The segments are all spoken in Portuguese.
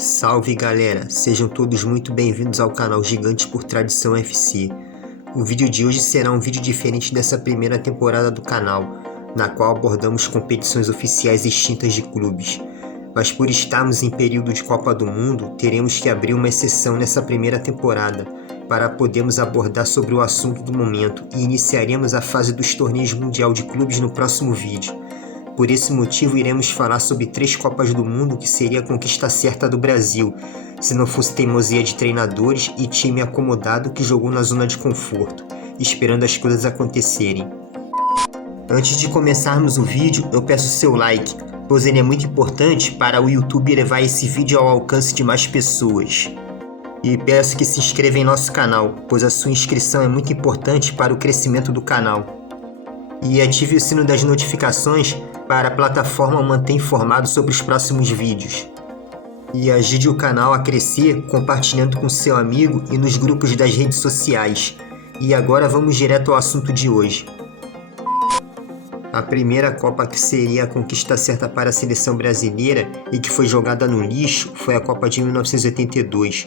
Salve galera, sejam todos muito bem-vindos ao canal Gigantes por Tradição FC. O vídeo de hoje será um vídeo diferente dessa primeira temporada do canal, na qual abordamos competições oficiais extintas de clubes. Mas por estarmos em período de Copa do Mundo, teremos que abrir uma exceção nessa primeira temporada, para podermos abordar sobre o assunto do momento e iniciaremos a fase dos torneios mundial de clubes no próximo vídeo. Por esse motivo iremos falar sobre 3 Copas do Mundo que seria a conquista certa do Brasil, se não fosse teimosia de treinadores e time acomodado que jogou na zona de conforto, esperando as coisas acontecerem. Antes de começarmos o vídeo, eu peço seu like, pois ele é muito importante para o YouTube levar esse vídeo ao alcance de mais pessoas. E peço que se inscreva em nosso canal, pois a sua inscrição é muito importante para o crescimento do canal. E ative o sino das notificações para a plataforma manter informado sobre os próximos vídeos. E ajude o canal a crescer compartilhando com seu amigo e nos grupos das redes sociais. E agora vamos direto ao assunto de hoje. A primeira Copa que seria a conquista certa para a seleção brasileira e que foi jogada no lixo foi a Copa de 1982.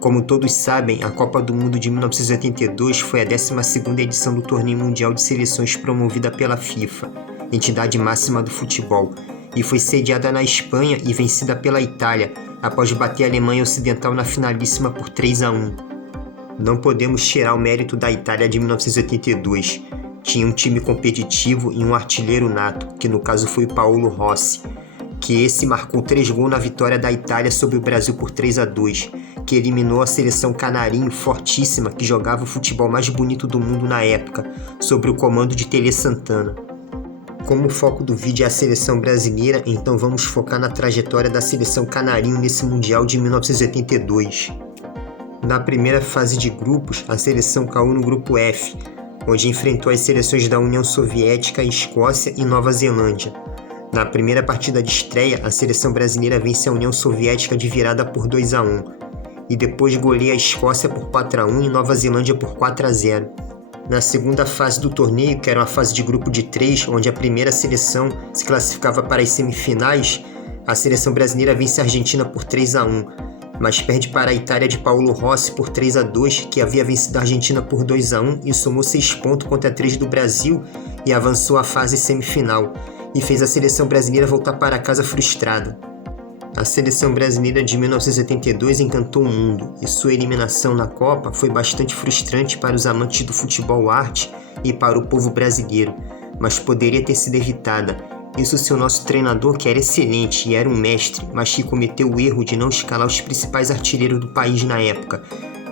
Como todos sabem, a Copa do Mundo de 1982 foi a 12ª edição do Torneio Mundial de Seleções promovida pela FIFA, entidade máxima do futebol, e foi sediada na Espanha e vencida pela Itália, após bater a Alemanha Ocidental na finalíssima por 3-1. Não podemos tirar o mérito da Itália de 1982. Tinha um time competitivo e um artilheiro nato, que no caso foi Paolo Rossi, que esse marcou 3 gols na vitória da Itália sobre o Brasil por 3-2, que eliminou a seleção canarinho fortíssima que jogava o futebol mais bonito do mundo na época, sob o comando de Tele Santana. Como o foco do vídeo é a seleção brasileira, então vamos focar na trajetória da seleção canarinho nesse Mundial de 1982. Na primeira fase de grupos, a seleção caiu no grupo F, onde enfrentou as seleções da União Soviética, Escócia e Nova Zelândia. Na primeira partida de estreia, a seleção brasileira vence a União Soviética de virada por 2-1, e depois goleia a Escócia por 4-1 e Nova Zelândia por 4-0. Na segunda fase do torneio, que era uma fase de grupo de 3, onde a primeira seleção se classificava para as semifinais, a seleção brasileira vence a Argentina por 3-1, mas perde para a Itália de Paolo Rossi por 3-2, que havia vencido a Argentina por 2-1 e somou 6 pontos contra 3 do Brasil e avançou à fase semifinal, e fez a seleção brasileira voltar para casa frustrada. A seleção brasileira de 1982 encantou o mundo, e sua eliminação na Copa foi bastante frustrante para os amantes do futebol arte e para o povo brasileiro, mas poderia ter sido evitada. Isso se o nosso treinador, que era excelente e era um mestre, mas que cometeu o erro de não escalar os principais artilheiros do país na época,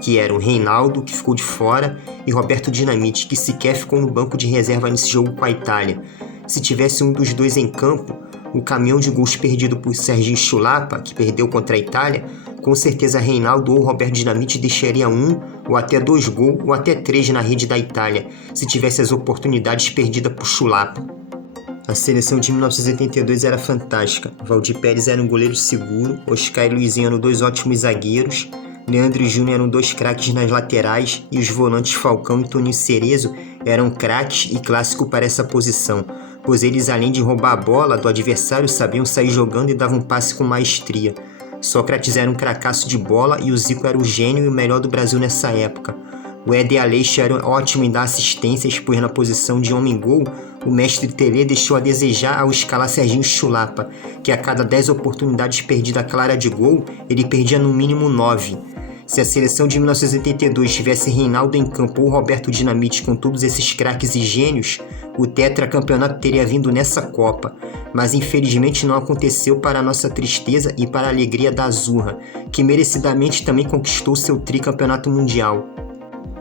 que eram Reinaldo, que ficou de fora, e Roberto Dinamite, que sequer ficou no banco de reserva nesse jogo com a Itália. Se tivesse um dos dois em campo, o caminhão de gols perdido por Serginho Chulapa, que perdeu contra a Itália, com certeza Reinaldo ou Roberto Dinamite deixaria 1 ou até 2 gols ou até 3 na rede da Itália, se tivesse as oportunidades perdidas por Chulapa. A seleção de 1982 era fantástica. Valdir Pérez era um goleiro seguro, Oscar e Luizinho eram 2 ótimos zagueiros, Leandro e Júnior eram 2 craques nas laterais e os volantes Falcão e Toninho Cerezo eram craques e clássicos para essa posição, pois eles, além de roubar a bola do adversário, sabiam sair jogando e davam passe com maestria. Sócrates era um cracaço de bola e o Zico era o gênio e o melhor do Brasil nessa época. O Éder Aleixo era ótimo em dar assistências, pois na posição de homem-gol, o mestre Tele deixou a desejar ao escalar Serginho Chulapa, que a cada 10 oportunidades perdidas clara de gol, ele perdia no mínimo 9. Se a seleção de 1982 tivesse Reinaldo em campo ou Roberto Dinamite com todos esses craques e gênios, o tetracampeonato teria vindo nessa Copa, mas infelizmente não aconteceu, para nossa tristeza e para a alegria da Azurra, que merecidamente também conquistou seu tricampeonato mundial.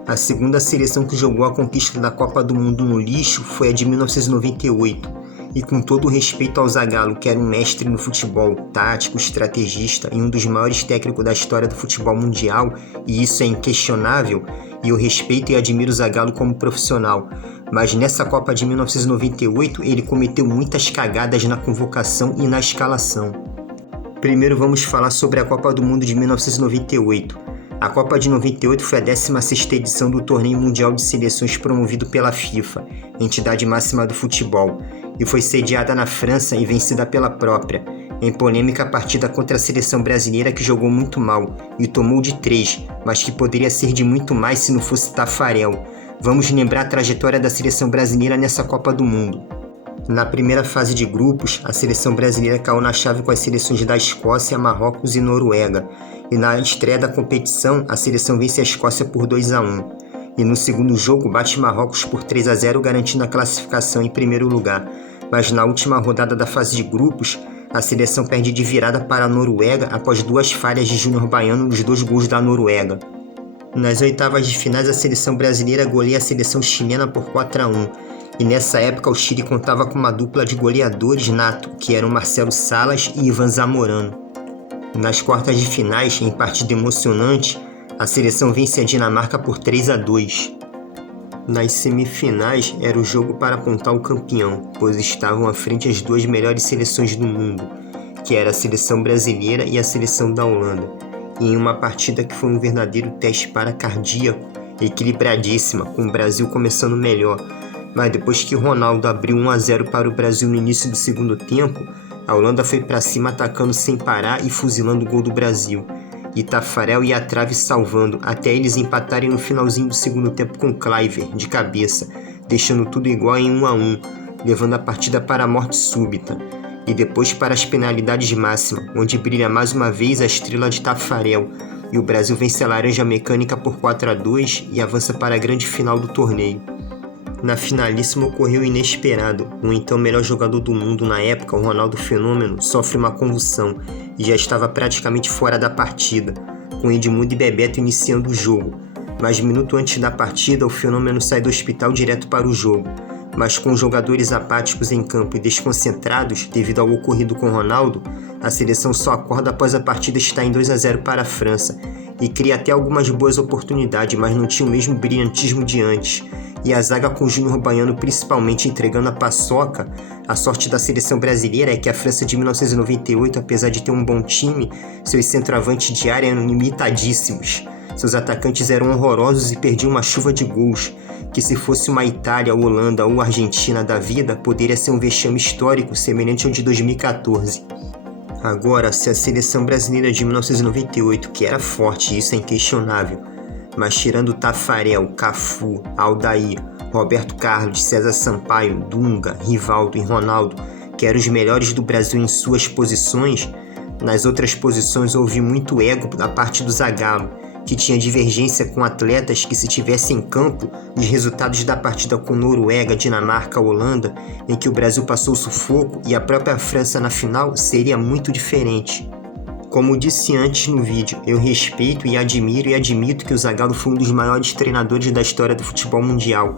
A segunda seleção que jogou a conquista da Copa do Mundo no lixo foi a de 1998, e com todo o respeito ao Zagallo, que era um mestre no futebol, tático, estrategista e um dos maiores técnicos da história do futebol mundial, e isso é inquestionável, e eu respeito e admiro o Zagallo como profissional, mas nessa Copa de 1998 ele cometeu muitas cagadas na convocação e na escalação. Primeiro vamos falar sobre a Copa do Mundo de 1998. A Copa de 98 foi a 16ª edição do Torneio Mundial de Seleções promovido pela FIFA, entidade máxima do futebol, e foi sediada na França e vencida pela própria, em polêmica partida contra a seleção brasileira que jogou muito mal e tomou de 3, mas que poderia ser de muito mais se não fosse Tafarel. Vamos lembrar a trajetória da seleção brasileira nessa Copa do Mundo. Na primeira fase de grupos, a seleção brasileira caiu na chave com as seleções da Escócia, Marrocos e Noruega. E na estreia da competição, a seleção vence a Escócia por 2-1. E no segundo jogo, bate Marrocos por 3-0, garantindo a classificação em primeiro lugar. Mas na última rodada da fase de grupos, a seleção perde de virada para a Noruega após 2 falhas de Júnior Baiano nos 2 gols da Noruega. Nas oitavas de finais, a seleção brasileira goleia a seleção chilena por 4-1. E nessa época o Chile contava com uma dupla de goleadores nato, que eram Marcelo Salas e Ivan Zamorano. Nas quartas de finais, em partida emocionante, a seleção vence a Dinamarca por 3-2. Nas semifinais, era o jogo para apontar o campeão, pois estavam à frente as 2 melhores seleções do mundo, que era a seleção brasileira e a seleção da Holanda, em uma partida que foi um verdadeiro teste para cardíaco, equilibradíssima, com o Brasil começando melhor. Mas depois que Ronaldo abriu 1-0 para o Brasil no início do segundo tempo, a Holanda foi para cima atacando sem parar e fuzilando o gol do Brasil. E Tafarel ia à trave salvando, até eles empatarem no finalzinho do segundo tempo com Kluivert, de cabeça, deixando tudo igual em 1-1, levando a partida para a morte súbita. E depois para as penalidades máximas, onde brilha mais uma vez a estrela de Tafarel, e o Brasil vence a Laranja Mecânica por 4-2 e avança para a grande final do torneio. Na finalíssima ocorreu o inesperado. O então melhor jogador do mundo na época, o Ronaldo Fenômeno, sofre uma convulsão e já estava praticamente fora da partida, com Edmundo e Bebeto iniciando o jogo. Mas minuto antes da partida, o Fenômeno sai do hospital direto para o jogo. Mas com os jogadores apáticos em campo e desconcentrados devido ao ocorrido com Ronaldo, a seleção só acorda após a partida estar em 2-0 para a França e cria até algumas boas oportunidades, mas não tinha o mesmo brilhantismo de antes. E a zaga com Júnior Baiano principalmente entregando a paçoca. A sorte da seleção brasileira é que a França de 1998, apesar de ter um bom time, seus centroavantes de área eram limitadíssimos. Seus atacantes eram horrorosos e perdiam uma chuva de gols, que se fosse uma Itália, Holanda ou Argentina da vida, poderia ser um vexame histórico semelhante ao de 2014. Agora, se a seleção brasileira de 1998, que era forte, isso é inquestionável, mas tirando Tafarel, Cafu, Aldair, Roberto Carlos, César Sampaio, Dunga, Rivaldo e Ronaldo, que eram os melhores do Brasil em suas posições, nas outras posições houve muito ego da parte do Zagallo, que tinha divergência com atletas que, se tivessem em campo, os resultados da partida com Noruega, Dinamarca, Holanda, em que o Brasil passou sufoco, e a própria França na final, seria muito diferente. Como disse antes no vídeo, eu respeito e admiro e admito que o Zagallo foi um dos maiores treinadores da história do futebol mundial,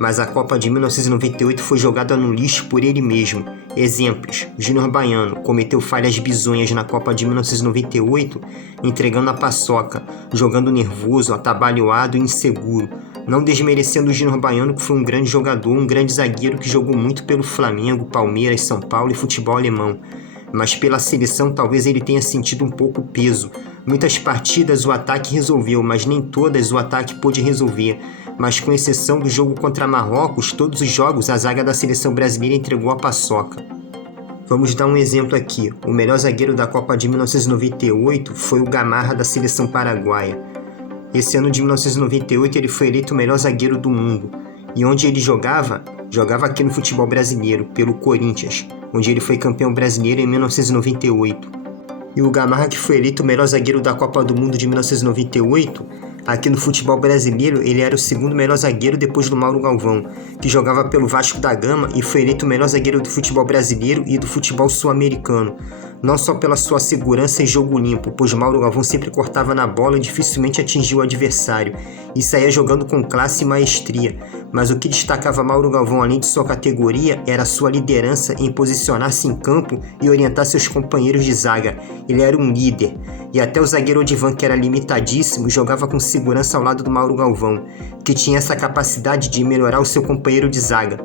mas a Copa de 1998 foi jogada no lixo por ele mesmo. Exemplos: Júnior Baiano cometeu falhas bizonhas na Copa de 1998, entregando a paçoca, jogando nervoso, atabalhoado e inseguro. Não desmerecendo o Júnior Baiano, que foi um grande jogador, um grande zagueiro que jogou muito pelo Flamengo, Palmeiras, São Paulo e futebol alemão. Mas pela seleção talvez ele tenha sentido um pouco o peso. Muitas partidas o ataque resolveu, mas nem todas o ataque pôde resolver. Mas com exceção do jogo contra Marrocos, todos os jogos a zaga da seleção brasileira entregou a paçoca. Vamos dar um exemplo aqui. O melhor zagueiro da Copa de 1998 foi o Gamarra da seleção paraguaia. Esse ano de 1998 ele foi eleito o melhor zagueiro do mundo. E onde ele jogava? Jogava aqui no futebol brasileiro, pelo Corinthians, onde ele foi campeão brasileiro em 1998. E o Gamarra, que foi eleito o melhor zagueiro da Copa do Mundo de 1998, aqui no futebol brasileiro ele era o segundo melhor zagueiro depois do Mauro Galvão, que jogava pelo Vasco da Gama e foi eleito o melhor zagueiro do futebol brasileiro e do futebol sul-americano. Não só pela sua segurança e jogo limpo, pois Mauro Galvão sempre cortava na bola e dificilmente atingia o adversário, e saía jogando com classe e maestria, mas o que destacava Mauro Galvão além de sua categoria era a sua liderança em posicionar-se em campo e orientar seus companheiros de zaga. Ele era um líder, e até o zagueiro Odivan, que era limitadíssimo, jogava com segurança ao lado do Mauro Galvão, que tinha essa capacidade de melhorar o seu companheiro de zaga.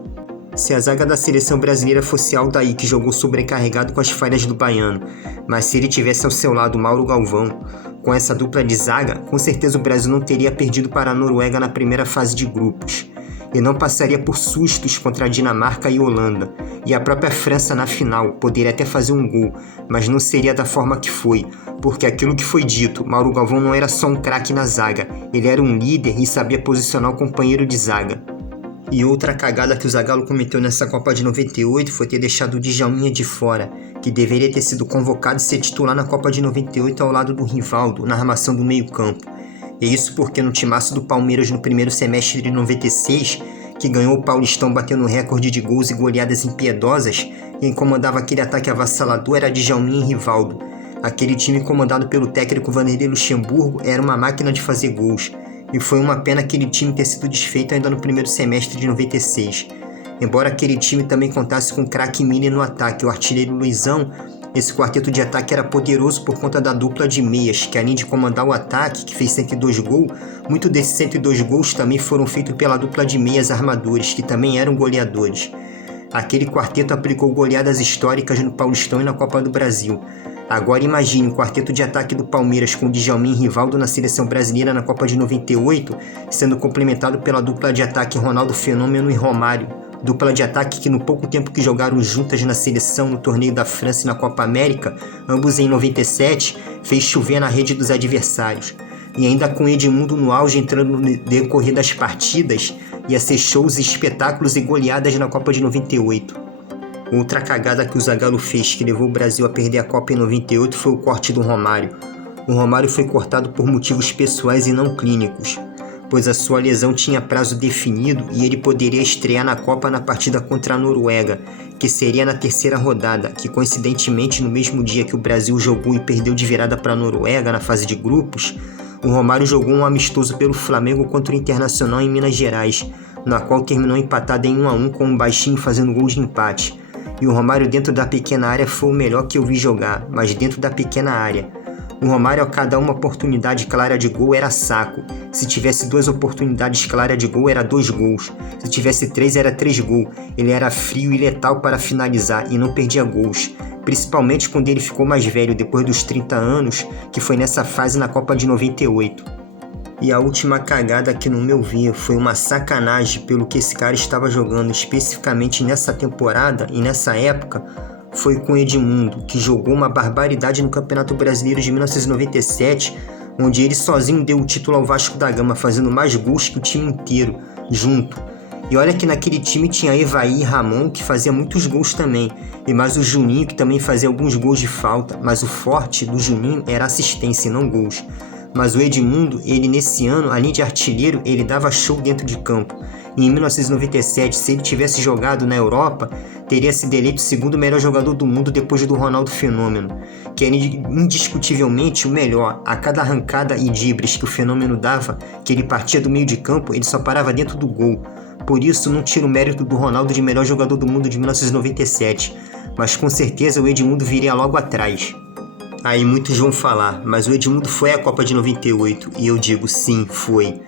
Se a zaga da seleção brasileira fosse Aldair, que jogou sobrecarregado com as falhas do Baiano, mas se ele tivesse ao seu lado Mauro Galvão, com essa dupla de zaga, com certeza o Brasil não teria perdido para a Noruega na primeira fase de grupos. e não passaria por sustos contra a Dinamarca e Holanda. E a própria França na final poderia até fazer um gol, mas não seria da forma que foi, porque aquilo que foi dito, Mauro Galvão não era só um craque na zaga, ele era um líder e sabia posicionar o companheiro de zaga. E outra cagada que o Zagallo cometeu nessa Copa de 98 foi ter deixado o Djalminha de fora, que deveria ter sido convocado e ser titular na Copa de 98 ao lado do Rivaldo, na armação do meio-campo. E isso porque no timaço do Palmeiras no primeiro semestre de 96, que ganhou o Paulistão batendo recorde de gols e goleadas impiedosas, quem comandava aquele ataque avassalador era Djalminha e Rivaldo. Aquele time comandado pelo técnico Vanderlei Luxemburgo era uma máquina de fazer gols. E foi uma pena aquele time ter sido desfeito ainda no primeiro semestre de 96. Embora aquele time também contasse com o craque Mini no ataque, o artilheiro Luizão, esse quarteto de ataque era poderoso por conta da dupla de meias, que além de comandar o ataque, que fez 102 gols, muito desses 102 gols também foram feitos pela dupla de meias armadores, que também eram goleadores. Aquele quarteto aplicou goleadas históricas no Paulistão e na Copa do Brasil. Agora imagine o quarteto de ataque do Palmeiras com Djalminha e Rivaldo na seleção brasileira na Copa de 98, sendo complementado pela dupla de ataque Ronaldo Fenômeno e Romário. Dupla de ataque que no pouco tempo que jogaram juntas na seleção no torneio da França e na Copa América, ambos em 97, fez chover na rede dos adversários. E ainda com Edmundo no auge entrando no decorrer das partidas, ia ser shows, espetáculos e goleadas na Copa de 98. Outra cagada que o Zagallo fez que levou o Brasil a perder a Copa em 98 foi o corte do Romário. O Romário foi cortado por motivos pessoais e não clínicos, pois a sua lesão tinha prazo definido e ele poderia estrear na Copa na partida contra a Noruega, que seria na terceira rodada, que coincidentemente no mesmo dia que o Brasil jogou e perdeu de virada para a Noruega na fase de grupos, o Romário jogou um amistoso pelo Flamengo contra o Internacional em Minas Gerais, na qual terminou empatado em 1-1 com um baixinho fazendo gol de empate. E o Romário dentro da pequena área foi o melhor que eu vi jogar, mas dentro da pequena área. O Romário a cada uma oportunidade clara de gol era saco. Se tivesse 2 oportunidades claras de gol era 2 gols. Se tivesse 3 era 3 gols. Ele era frio e letal para finalizar e não perdia gols. Principalmente quando ele ficou mais velho, depois dos 30 anos, que foi nessa fase na Copa de 98. E a última cagada que no meu ver foi uma sacanagem pelo que esse cara estava jogando especificamente nessa temporada e nessa época, foi com Edmundo, que jogou uma barbaridade no Campeonato Brasileiro de 1997, onde ele sozinho deu o título ao Vasco da Gama, fazendo mais gols que o time inteiro, junto. E olha que naquele time tinha Evaí e Ramon, que fazia muitos gols também, e mais o Juninho, que também fazia alguns gols de falta, mas o forte do Juninho era assistência e não gols. Mas o Edmundo, ele nesse ano, além de artilheiro, ele dava show dentro de campo. E em 1997, se ele tivesse jogado na Europa, teria sido eleito o segundo melhor jogador do mundo depois do Ronaldo Fenômeno, que era indiscutivelmente o melhor. A cada arrancada e dribles que o Fenômeno dava, que ele partia do meio de campo, ele só parava dentro do gol. Por isso, não tiro o mérito do Ronaldo de melhor jogador do mundo de 1997, mas com certeza o Edmundo viria logo atrás. Aí muitos vão falar, mas o Edmundo foi à Copa de 98, e eu digo sim, foi.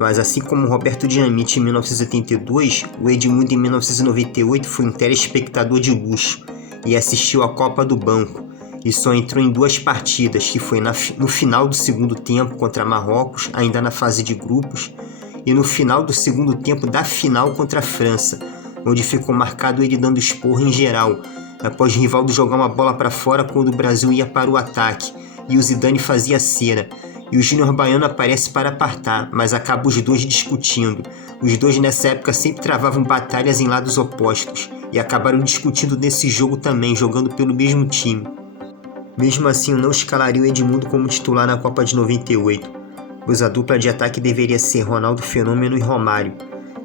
Mas assim como o Roberto Dinamite em 1982, o Edmundo em 1998 foi um telespectador de luxo e assistiu à Copa do banco, e só entrou em 2 partidas, que foi no final do segundo tempo contra Marrocos, ainda na fase de grupos, e no final do segundo tempo da final contra a França, onde ficou marcado ele dando esporro em geral, após Rivaldo jogar uma bola para fora quando o Brasil ia para o ataque, e o Zidane fazia cera, e o Júnior Baiano aparece para apartar, mas acaba os dois discutindo. Os dois nessa época sempre travavam batalhas em lados opostos, e acabaram discutindo nesse jogo também, jogando pelo mesmo time. Mesmo assim, eu não escalaria o Edmundo como titular na Copa de 98, pois a dupla de ataque deveria ser Ronaldo Fenômeno e Romário,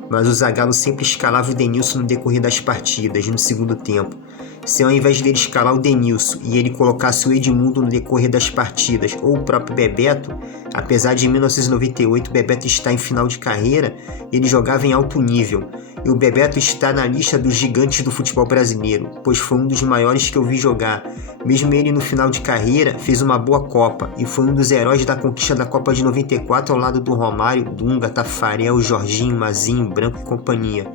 mas o Zagallo sempre escalava o Denilson no decorrer das partidas, no segundo tempo. Se ao invés dele escalar o Denilson e ele colocasse o Edmundo no decorrer das partidas, ou o próprio Bebeto, apesar de em 1998 o Bebeto estar em final de carreira, ele jogava em alto nível, e o Bebeto está na lista dos gigantes do futebol brasileiro, pois foi um dos maiores que eu vi jogar. Mesmo ele no final de carreira, fez uma boa Copa, e foi um dos heróis da conquista da Copa de 94 ao lado do Romário, Dunga, Tafarel, Jorginho, Mazinho, Branco e companhia,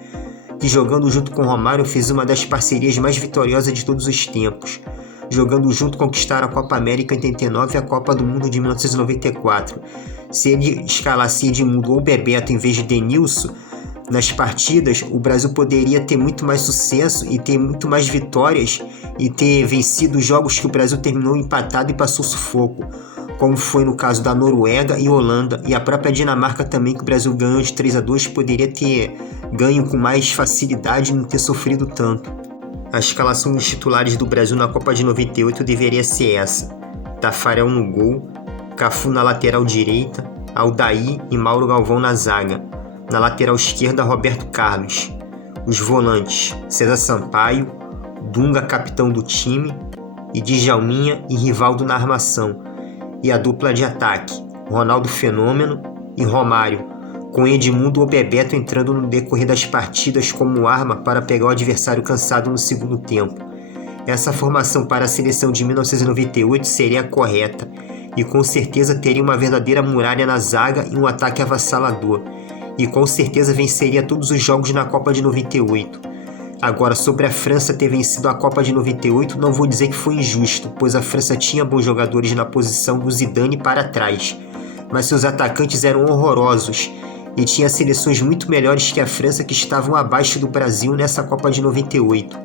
que jogando junto com Romário fez uma das parcerias mais vitoriosas de todos os tempos. Jogando junto conquistaram a Copa América em 89 e a Copa do Mundo de 1994. Se ele escalasse Edmundo ou Bebeto em vez de Denilson, nas partidas, o Brasil poderia ter muito mais sucesso e ter muito mais vitórias e ter vencido jogos que o Brasil terminou empatado e passou sufoco, como foi no caso da Noruega e Holanda, e a própria Dinamarca também, que o Brasil ganhou de 3-2, poderia ter ganho com mais facilidade e não ter sofrido tanto. A escalação dos titulares do Brasil na Copa de 98 deveria ser essa: Tafarel no gol, Cafu na lateral direita, Aldair e Mauro Galvão na zaga. Na lateral esquerda, Roberto Carlos. Os volantes: César Sampaio, Dunga, capitão do time, e Djalminha e Rivaldo na armação. E a dupla de ataque: Ronaldo Fenômeno e Romário, com Edmundo ou Bebeto entrando no decorrer das partidas como arma para pegar o adversário cansado no segundo tempo. Essa formação para a seleção de 1998 seria a correta, e com certeza teria uma verdadeira muralha na zaga e um ataque avassalador, e com certeza venceria todos os jogos na Copa de 98. Agora, sobre a França ter vencido a Copa de 98, não vou dizer que foi injusto, pois a França tinha bons jogadores na posição do Zidane para trás, mas seus atacantes eram horrorosos, e tinha seleções muito melhores que a França que estavam abaixo do Brasil nessa Copa de 98.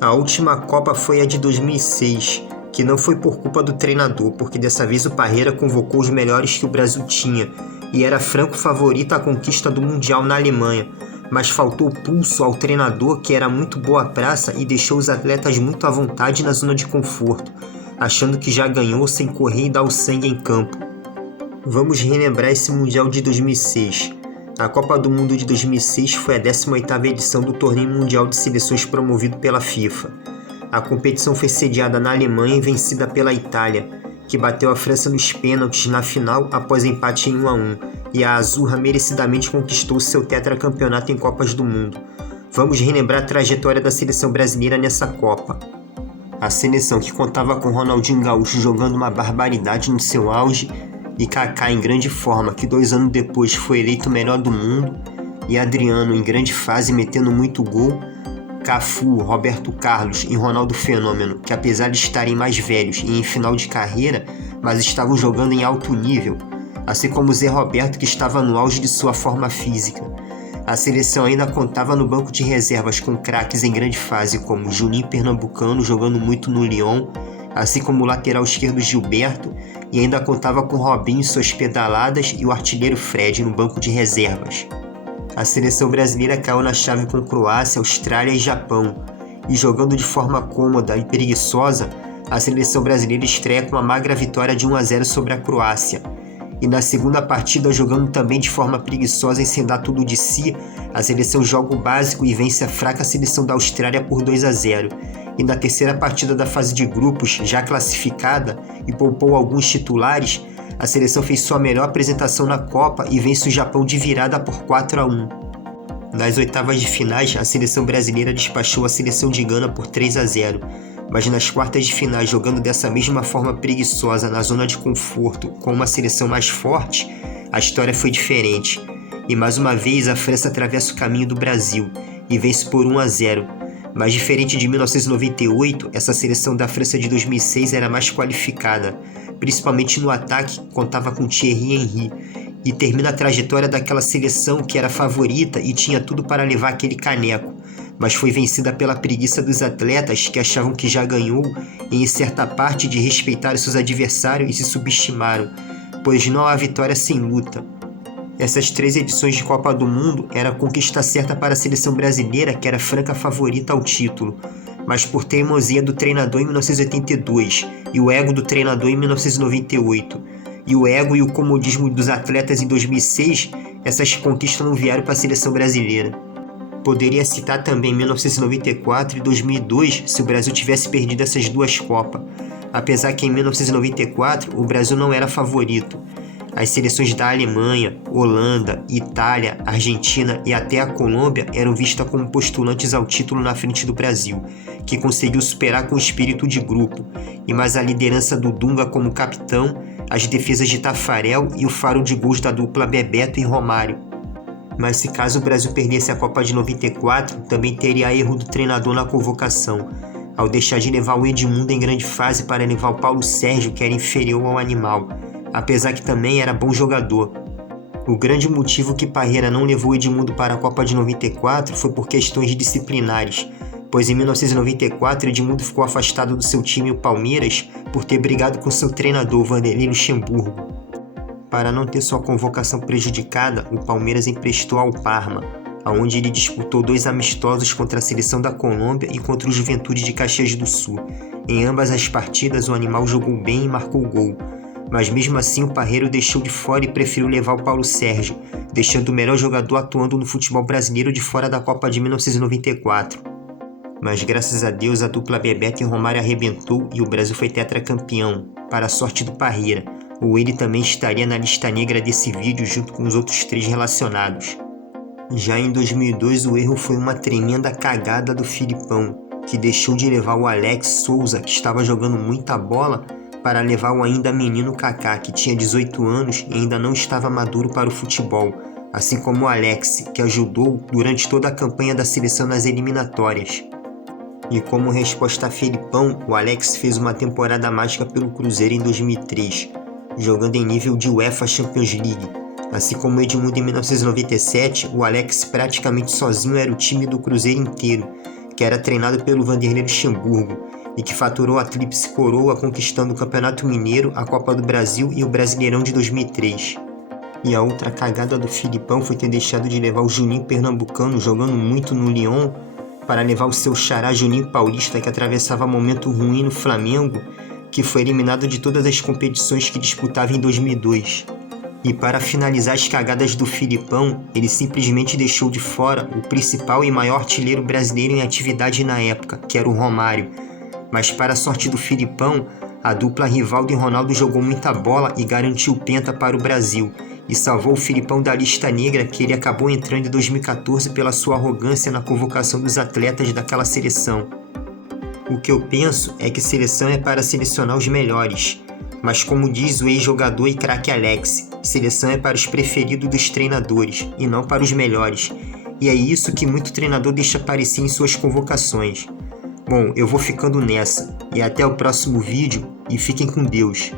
A última Copa foi a de 2006, que não foi por culpa do treinador, porque dessa vez o Parreira convocou os melhores que o Brasil tinha, e era franco favorito à conquista do Mundial na Alemanha, mas faltou pulso ao treinador, que era muito boa praça e deixou os atletas muito à vontade na zona de conforto, achando que já ganhou sem correr e dar o sangue em campo. Vamos relembrar esse Mundial de 2006. A Copa do Mundo de 2006 foi a 18ª edição do Torneio Mundial de Seleções promovido pela FIFA. A competição foi sediada na Alemanha e vencida pela Itália, que bateu a França nos pênaltis na final após empate em 1-1, e a Azurra merecidamente conquistou seu tetracampeonato em Copas do Mundo. Vamos relembrar a trajetória da seleção brasileira nessa Copa. A seleção, que contava com Ronaldinho Gaúcho jogando uma barbaridade no seu auge, e Kaká em grande forma, que 2 anos depois foi eleito o melhor do mundo, e Adriano em grande fase metendo muito gol, Cafu, Roberto Carlos e Ronaldo Fenômeno, que apesar de estarem mais velhos e em final de carreira, mas estavam jogando em alto nível, assim como Zé Roberto, que estava no auge de sua forma física. A seleção ainda contava no banco de reservas com craques em grande fase como Juninho Pernambucano jogando muito no Lyon, assim como o lateral esquerdo Gilberto, e ainda contava com Robinho e suas pedaladas e o artilheiro Fred no banco de reservas. A seleção brasileira caiu na chave com Croácia, Austrália e Japão, e jogando de forma cômoda e preguiçosa, a seleção brasileira estreia com uma magra vitória de 1-0 sobre a Croácia. E na segunda partida, jogando também de forma preguiçosa e sem dar tudo de si, a seleção joga o básico e vence a fraca seleção da Austrália por 2-0. E na terceira partida da fase de grupos, já classificada e poupou alguns titulares, a seleção fez sua melhor apresentação na Copa e vence o Japão de virada por 4-1. Nas oitavas de finais, a seleção brasileira despachou a seleção de Gana por 3-0, mas nas quartas de finais, jogando dessa mesma forma preguiçosa na zona de conforto com uma seleção mais forte, a história foi diferente. E mais uma vez a França atravessa o caminho do Brasil e vence por 1-0. Mas diferente de 1998, essa seleção da França de 2006 era mais qualificada, principalmente no ataque, contava com Thierry Henry, e termina a trajetória daquela seleção que era favorita e tinha tudo para levar aquele caneco, mas foi vencida pela preguiça dos atletas que achavam que já ganhou e em certa parte de respeitar seus adversários e se subestimaram, pois não há vitória sem luta. Essas 3 edições de Copa do Mundo era a conquista certa para a seleção brasileira, que era franca favorita ao título, mas por teimosia do treinador em 1982 e o ego do treinador em 1998, e o ego e o comodismo dos atletas em 2006, essas conquistas não vieram para a seleção brasileira. Poderia citar também 1994 e 2002 se o Brasil tivesse perdido essas 2 Copas, apesar que em 1994 o Brasil não era favorito. As seleções da Alemanha, Holanda, Itália, Argentina e até a Colômbia eram vistas como postulantes ao título na frente do Brasil, que conseguiu superar com espírito de grupo, e mais a liderança do Dunga como capitão, as defesas de Tafarel e o faro de gols da dupla Bebeto e Romário. Mas se caso o Brasil perdesse a Copa de 94, também teria erro do treinador na convocação, ao deixar de levar o Edmundo em grande fase para levar o Paulo Sérgio, que era inferior ao animal, apesar que também era bom jogador. O grande motivo que Parreira não levou Edmundo para a Copa de 94 foi por questões disciplinares, pois em 1994 Edmundo ficou afastado do seu time, o Palmeiras, por ter brigado com seu treinador, Vanderlei Luxemburgo. Para não ter sua convocação prejudicada, o Palmeiras emprestou ao Parma, onde ele disputou 2 amistosos contra a seleção da Colômbia e contra o Juventude de Caxias do Sul. Em ambas as partidas, o animal jogou bem e marcou gol. Mas mesmo assim, o Parreira o deixou de fora e preferiu levar o Paulo Sérgio, deixando o melhor jogador atuando no futebol brasileiro de fora da Copa de 1994. Mas graças a Deus, a dupla Bebeto e Romário arrebentou e o Brasil foi tetracampeão, para a sorte do Parreira, ou ele também estaria na lista negra desse vídeo junto com os outros 3 relacionados. Já em 2002, o erro foi uma tremenda cagada do Filipão, que deixou de levar o Alex Souza, que estava jogando muita bola, para levar o ainda menino Kaká, que tinha 18 anos e ainda não estava maduro para o futebol, assim como o Alex, que ajudou durante toda a campanha da seleção nas eliminatórias. E como resposta a Felipão, o Alex fez uma temporada mágica pelo Cruzeiro em 2003, jogando em nível de UEFA Champions League. Assim como Edmundo em 1997, o Alex praticamente sozinho era o time do Cruzeiro inteiro, que era treinado pelo Vanderlei Luxemburgo, e que faturou a tríplice coroa conquistando o Campeonato Mineiro, a Copa do Brasil e o Brasileirão de 2003. E a outra cagada do Filipão foi ter deixado de levar o Juninho Pernambucano, jogando muito no Lyon, para levar o seu xará Juninho Paulista, que atravessava momento ruim no Flamengo, que foi eliminado de todas as competições que disputava em 2002. E para finalizar as cagadas do Filipão, ele simplesmente deixou de fora o principal e maior artilheiro brasileiro em atividade na época, que era o Romário. Mas para a sorte do Filipão, a dupla Rivaldo e Ronaldo jogou muita bola e garantiu o penta para o Brasil, e salvou o Filipão da lista negra que ele acabou entrando em 2014 pela sua arrogância na convocação dos atletas daquela seleção. O que eu penso é que seleção é para selecionar os melhores, mas como diz o ex-jogador e craque Alex, seleção é para os preferidos dos treinadores e não para os melhores, e é isso que muito treinador deixa aparecer em suas convocações. Bom, eu vou ficando nessa, e até o próximo vídeo, e fiquem com Deus.